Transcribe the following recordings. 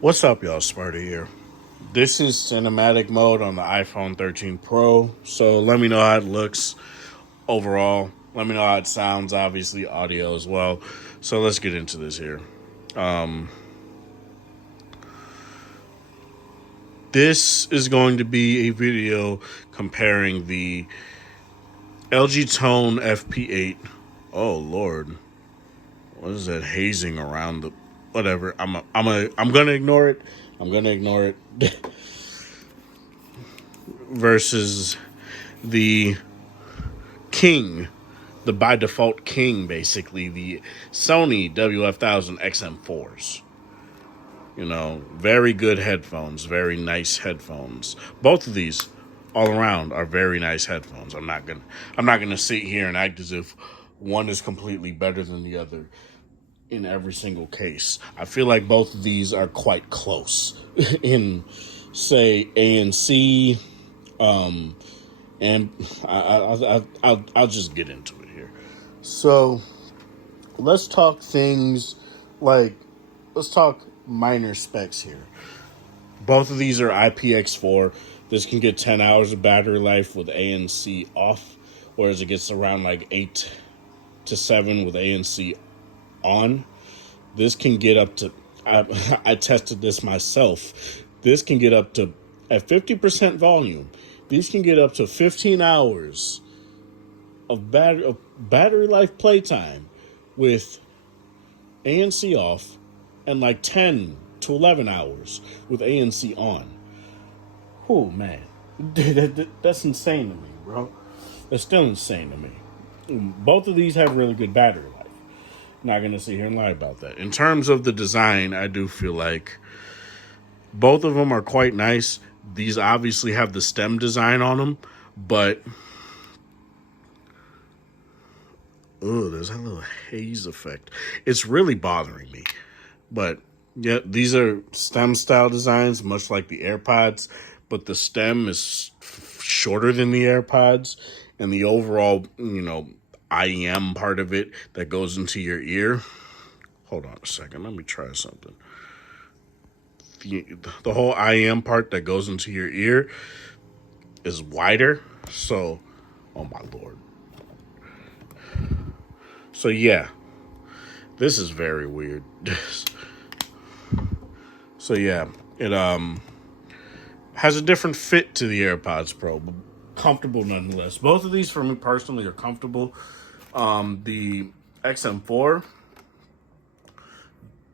What's up, y'all? Smarty here. This is cinematic mode on the iPhone 13 Pro. So let me know how it looks overall. Let me know how it sounds, obviously, audio as well. So let's get into this here. This is going to be a video comparing the LG Tone FP8. Oh, Lord. What is that hazing around the. Whatever. I'm gonna ignore it. I'm gonna ignore it. Versus the King, the by default King, basically, the Sony WF1000 XM4s. You know, very good headphones, very nice headphones. Both of these, all around, are very nice headphones. I'm not gonna sit here and act as if one is completely better than the other in every single case. I feel like both of these are quite close in, say, ANC. And I'll just get into it here. So let's talk things like let's talk minor specs here. Both of these are IPX4. This can get 10 hours of battery life with ANC off, whereas it gets around like 8 to 7 with ANC on. This can get up to, I tested this myself. This can get up to, at 50% volume, these can get up to 15 hours of battery life playtime with ANC off, and like 10 to 11 hours with ANC on. Oh, man. That's insane to me, bro. That's still insane to me. Both of these have really good battery life. Not going to sit here and lie about that. In terms of the design, I do feel like both of them are quite nice. These obviously have the stem design on them, but oh, there's that little haze effect. It's really bothering me. But yeah, these are stem style designs, much like the AirPods, but the stem is shorter than the AirPods, and the overall, IEM part of it that goes into your ear. Hold on a second, let me try something. The whole IEM part that goes into your ear is wider, so, oh my lord. So yeah, this is very weird. So yeah, it has a different fit to the AirPods Pro, but comfortable nonetheless. Both of these for me personally are comfortable. The XM4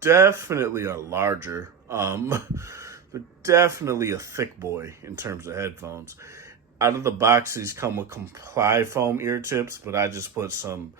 definitely are larger. They're definitely a thick boy in terms of headphones. Out of the box, these come with Comply foam ear tips, but I just put some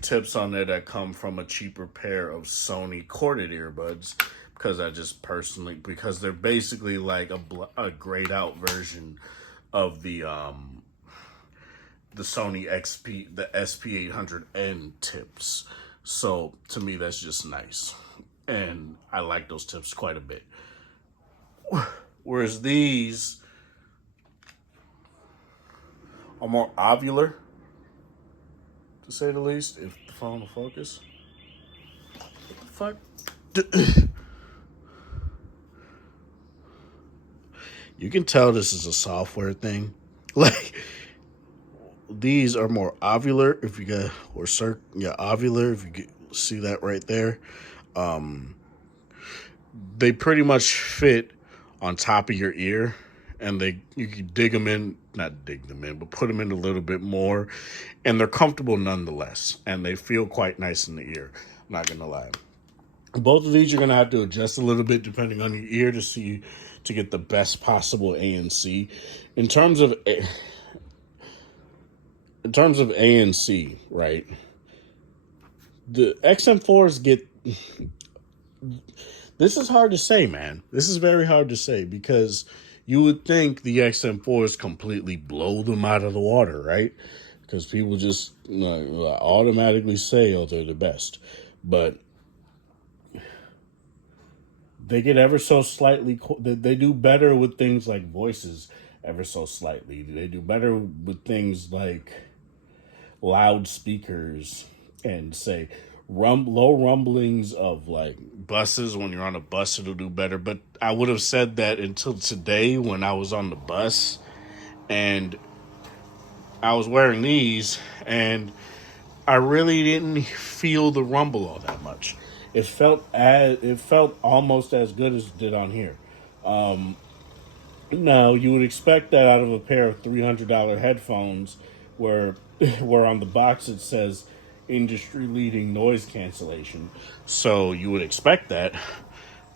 tips on there that come from a cheaper pair of Sony corded earbuds because because they're basically like a grayed out version of the Sony the SP800N tips. So to me, that's just nice, and I like those tips quite a bit. Whereas these are more ovular, to say the least. If the phone will focus, what the fuck? You can tell this is a software thing. Like, these are more ovular if you get, ovular if you see that right there. They pretty much fit on top of your ear, and you can dig them in, not dig them in, but put them in a little bit more, and they're comfortable nonetheless, and they feel quite nice in the ear. I'm not gonna lie. Both of these you're gonna have to adjust a little bit depending on your ear to get the best possible ANC. In terms of ANC, right? The XM4s get. This is hard to say, man. This is very hard to say because you would think the XM4s completely blow them out of the water, right? Because people just automatically say, oh, they're the best. But they get ever so slightly, they do better with things like voices ever so slightly. They do better with things like loudspeakers and say low rumblings of like buses. When you're on a bus, it'll do better. But I would have said that until today when I was on the bus and I was wearing these, and I really didn't feel the rumble all that much. It felt almost as good as it did on here. Now you would expect that out of a pair of $300 headphones, where where on the box it says industry leading noise cancellation. So you would expect that,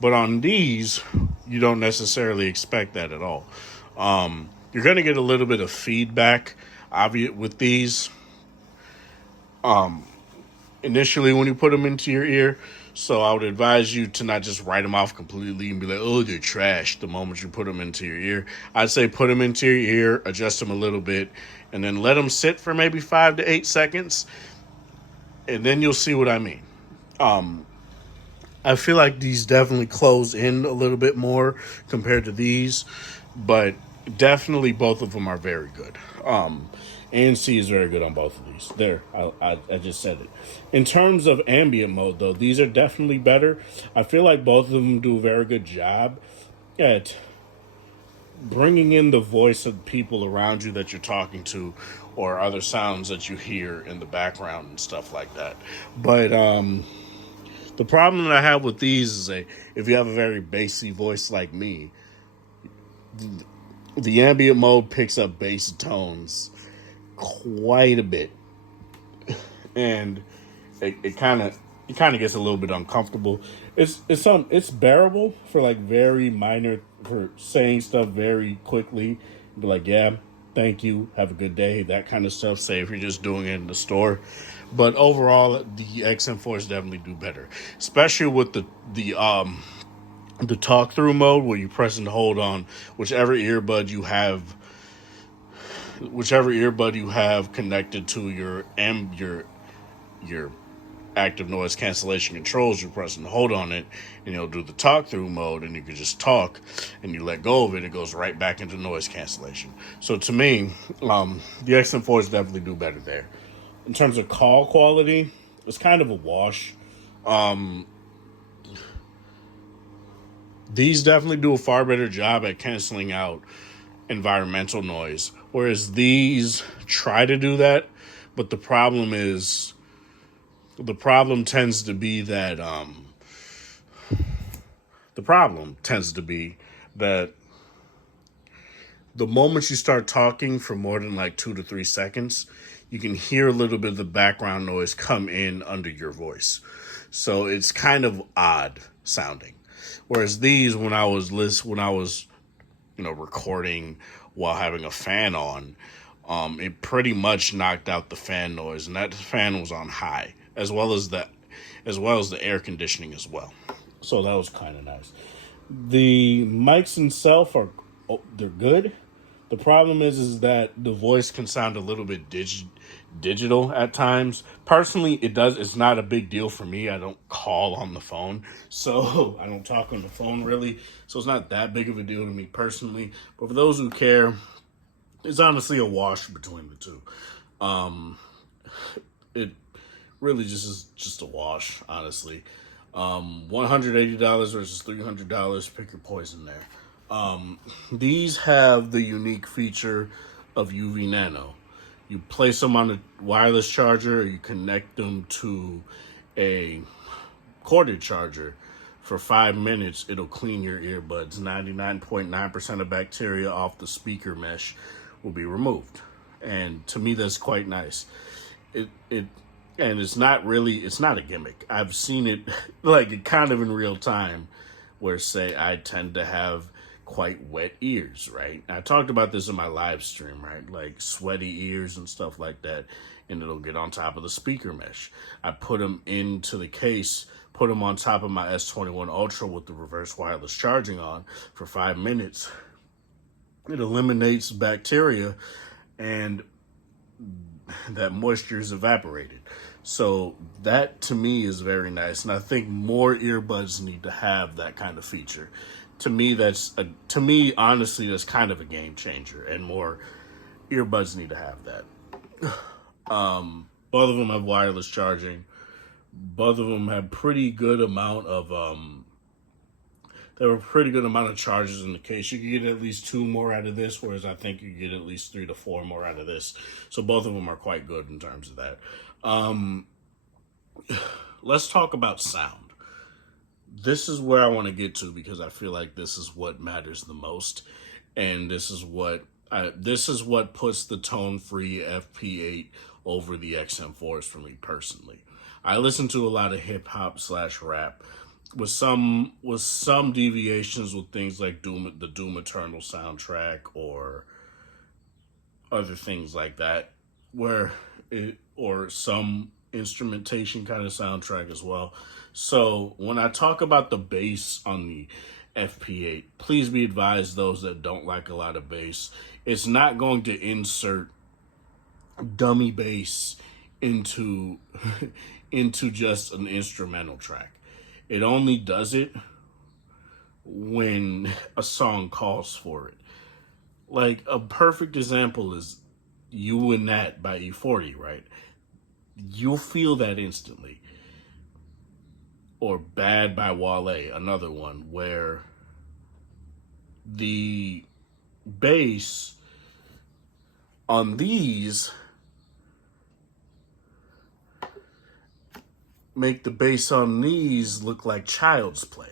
but on these you don't necessarily expect that at all. You're going to get a little bit of feedback, obvious with these. Initially when you put them into your ear. So I would advise you to not just write them off completely and be like, oh, they're trash the moment you put them into your ear. I'd say put them into your ear, adjust them a little bit, and then let them sit for maybe 5 to 8 seconds. And then you'll see what I mean. I feel like these definitely close in a little bit more compared to these, but definitely both of them are very good. ANC is very good on both of these. There, I just said it. In terms of ambient mode, though, these are definitely better. I feel like both of them do a very good job at bringing in the voice of people around you that you're talking to, or other sounds that you hear in the background and stuff like that. But the problem that I have with these is if you have a very bassy voice like me, the ambient mode picks up bass tones quite a bit, and it kind of gets a little bit uncomfortable. It's bearable for like very minor, for saying stuff very quickly, be like, yeah, thank you, have a good day, that kind of stuff. Say if you're just doing it in the store, but overall the XM4s definitely do better, especially with the talk through mode where you press and hold on whichever earbud you have connected to your active noise cancellation controls. You press and hold on it, and you'll do the talk through mode, and you can just talk, and you let go of it, it goes right back into noise cancellation. So to me, the XM4s definitely do better there. In terms of call quality, it's kind of a wash. These definitely do a far better job at canceling out environmental noise, whereas these try to do that, but the problem tends to be that the moment you start talking for more than like 2 to 3 seconds, you can hear a little bit of the background noise come in under your voice. So it's kind of odd sounding. Whereas these, when I was recording while having a fan on, it pretty much knocked out the fan noise, and that fan was on high, as well as the air conditioning as well. So that was kind of nice. The mics themselves they're good. The problem is that the voice can sound a little bit digital at times. Personally, it's not a big deal for me. I don't call on the phone, so I don't talk on the phone really. So it's not that big of a deal to me personally. But for those who care, it's honestly a wash between the two. It really just a wash, honestly. $180 versus $300. Pick your poison there. These have the unique feature of UV Nano. You place them on a wireless charger, or you connect them to a corded charger. For 5 minutes, it'll clean your earbuds. 99.9% of bacteria off the speaker mesh will be removed. And to me, that's quite nice. And it's not a gimmick. I've seen it like kind of in real time, where say I tend to have quite wet ears, right? I talked about this in my live stream, right? Like sweaty ears and stuff like that, and it'll get on top of the speaker mesh. I put them into the case, put them on top of my S21 Ultra with the reverse wireless charging on for 5 minutes. It eliminates bacteria, and that moisture is evaporated. So that to me is very nice, and I think more earbuds need to have that kind of feature. To me, honestly, that's kind of a game changer, and more earbuds need to have that. Both of them have wireless charging. Both of them had pretty good amount of there were a pretty good amount of charges in the case. You could get at least 2 more out of this, whereas I think you could get at least 3 to 4 more out of this. So both of them are quite good in terms of that. Let's talk about sound. This is where I want to get to because I feel like this is what matters the most, and this is what puts the tone-free FP8 over the XM4s for me personally. I listen to a lot of hip hop / rap, with some deviations with things like the Doom Eternal soundtrack or other things like that, or some instrumentation kind of soundtrack as well. So when I talk about the bass on the FP8, please be advised, those that don't like a lot of bass, it's not going to insert dummy bass into into just an instrumental track. It only does it when a song calls for it. Like a perfect example is You and That by E40, right? You'll feel that instantly. Or Bad by Wale, another one where the bass on these make the bass on these look like child's play.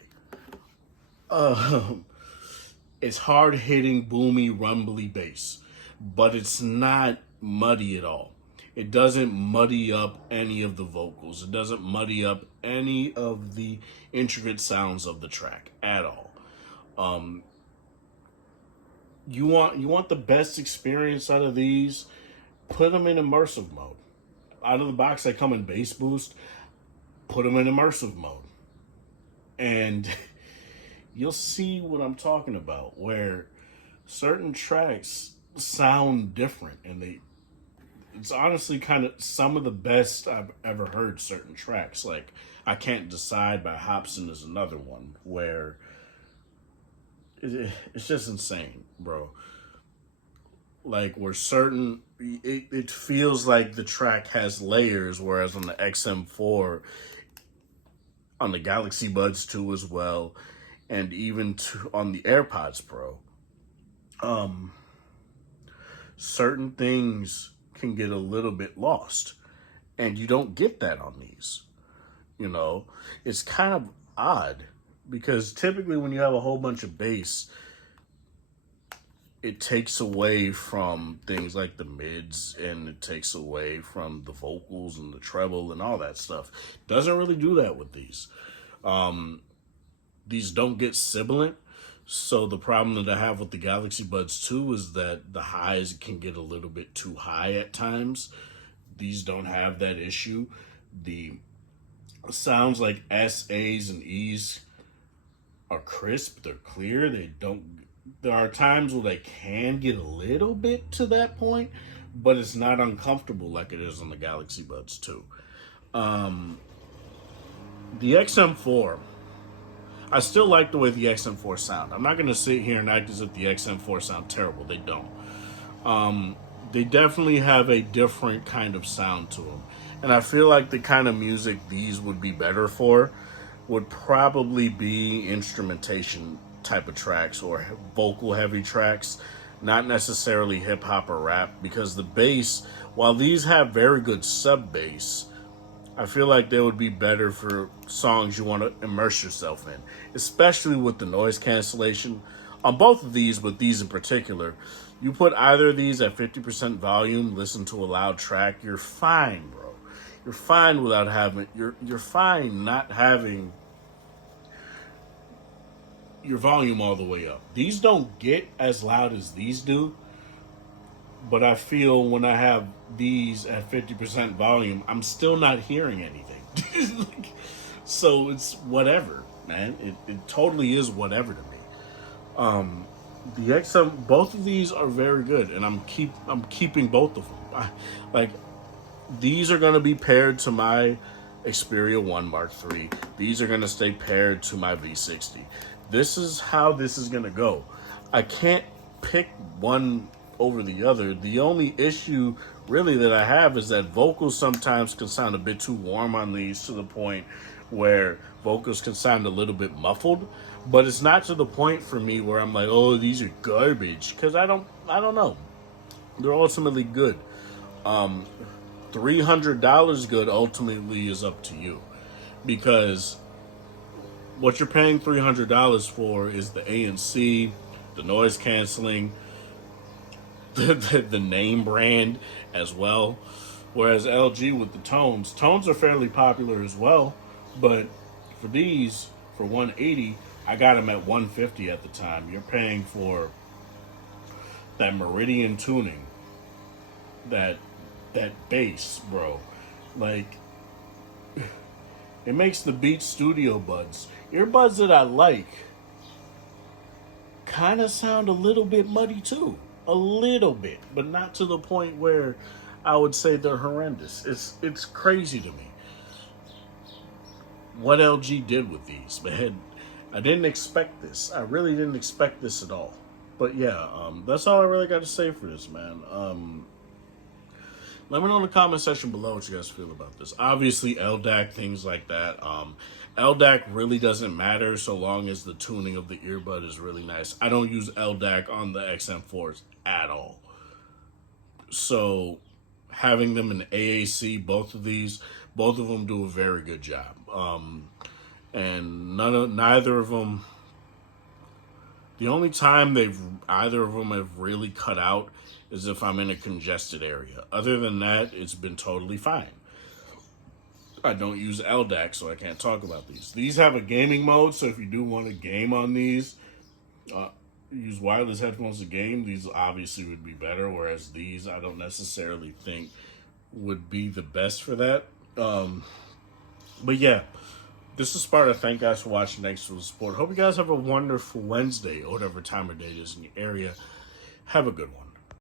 It's hard hitting, boomy, rumbly bass, but it's not muddy at all. It doesn't muddy up any of the vocals. It doesn't muddy up any of the intricate sounds of the track at all. You want the best experience out of these, put them in immersive mode. Out of the box, they come in bass boost. Put them in immersive mode, and you'll see what I'm talking about, where certain tracks sound different, and it's honestly kind of some of the best I've ever heard certain tracks. Like I Can't Decide by Hobson is another one where it's just insane, bro. Like where it feels like the track has layers, whereas on the XM4, on the Galaxy Buds 2 as well, and even on the AirPods Pro, certain things can get a little bit lost, and you don't get that on these. You know, it's kind of odd because typically when you have a whole bunch of bass, it takes away from things like the mids, and it takes away from the vocals and the treble and all that stuff. Doesn't really do that with these. These don't get sibilant. So the problem that I have with the Galaxy Buds 2 is that the highs can get a little bit too high at times. These don't have that issue. The sounds like S, A's, and E's are crisp. They're clear. There are times where they can get a little bit to that point, but it's not uncomfortable like it is on the Galaxy Buds 2. The XM4, I still like the way the XM4 sound. I'm not going to sit here and act as if the XM4 sound terrible. They don't. They definitely have a different kind of sound to them. And I feel like the kind of music these would be better for would probably be instrumentation type of tracks or vocal heavy tracks, not necessarily hip hop or rap, because the bass, while these have very good sub bass, I feel like they would be better for songs you want to immerse yourself in, especially with the noise cancellation on both of these, but these in particular. You put either of these at 50% volume, listen to a loud track, you're fine, bro. You're fine without having, you're fine not having your volume all the way up. These don't get as loud as these do, but I feel when I have these at 50% volume, I'm still not hearing anything. So it's whatever, man. It totally is whatever to me. The XM, both of these are very good, and I'm keeping both of them. These are going to be paired to my Xperia 1 Mark III. These are going to stay paired to my V60. This is how this is going to go. I can't pick one over the other. The only issue really that I have is that vocals sometimes can sound a bit too warm on these, to the point where vocals can sound a little bit muffled. But it's not to the point for me where I'm like, oh, these are garbage, because I don't know. They're ultimately good. $300 good ultimately is up to you, because what you're paying $300 for is the ANC, the noise canceling, the name brand as well. Whereas LG with the tones are fairly popular as well. But for these, for $180, I got them at $150 at the time. You're paying for that Meridian tuning, that bass, bro. Like, it makes the Beats Studio buds, earbuds that I like, kind of sound a little bit muddy too. A little bit, but not to the point where I would say they're horrendous. It's crazy to me what LG did with these, man. I didn't expect this. I really didn't expect this at all. But yeah, that's all I really got to say for this, man. Let me know in the comment section below what you guys feel about this. Obviously, LDAC, things like that. LDAC really doesn't matter so long as the tuning of the earbud is really nice. I don't use LDAC on the XM4s at all. So having them in AAC, both of them do a very good job. And neither of them, the only time either of them have really cut out is if I'm in a congested area. Other than that, it's been totally fine. I don't use LDAC, so I can't talk about these. These have a gaming mode, so if you do want to game on these, use wireless headphones to game, these obviously would be better, whereas these I don't necessarily think would be the best for that. But yeah, this is Sparta. Thank you guys for watching. Thanks for the support. Hope you guys have a wonderful Wednesday, or whatever time of day it is in your area. Have a good one.